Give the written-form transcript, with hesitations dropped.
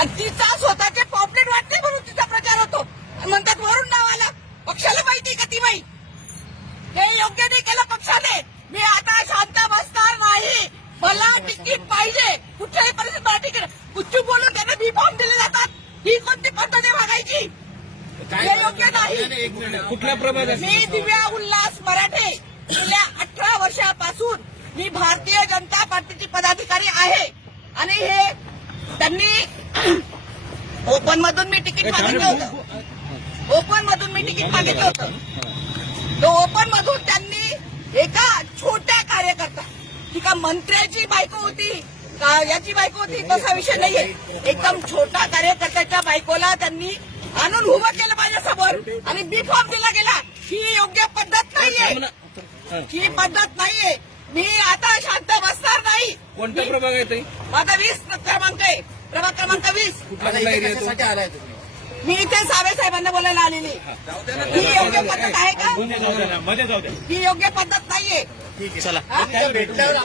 आणि तिचा स्वतःचे पॉम्पलेट वाटते म्हणून तिचा प्रचार होतो. म्हणतात वरून नावाला पक्षाला माहिती का ती बाई? हे योग्य नाही केलं पक्षाने. मी आता शांत बसणार नाही. मला तिकीट पाहिजे कुठल्याही परिस्थितीत. मला तिकीट कुठून बोलून त्यांना बी फॉर्म दिले जातात. ही कोणती पद्धत आहे मागायची? हे योग्य नाही. कुठल्या प्रभागात? मी दिव्या उल्हास मराठे. गेल्या 18 वर्षापासून मी भारतीय जनता पार्टीची पदाधिकारी आहे. आणि हे त्यांनी ओपन मधून मी तिकीट मागितलं होतं. ओपन मधून मी तिकीट मागितलं होतं. तो ओपन मधून त्यांनी एका छोट्या कार्यकर्ता, ती का मंत्र्याची बायको होती का याची बायको होती तसा विषय नाहीये, एकदम छोटा कार्यकर्त्याच्या बायकोला त्यांनी आणून उभं केलं माझ्यासमोर आणि बी फॉर्म दिला गेला. ही योग्य पद्धत नाहीये. ही पद्धत नाहीये. मी आता शांत बसणार नाही. कोणता प्रभाग आहे ताई? माझा 20 क्रमांक आहे. प्रभाग क्रमांक 20. कुठला एरिया आलाय तुम्ही? मी इथे सावे साहेबांना बोलायला आलेली. ही योग्य पद्धत आहे का? मध्ये जाऊ द्या. ही योग्य पद्धत नाहीये. ठीक आहे, चला. हा? भेटल्यावर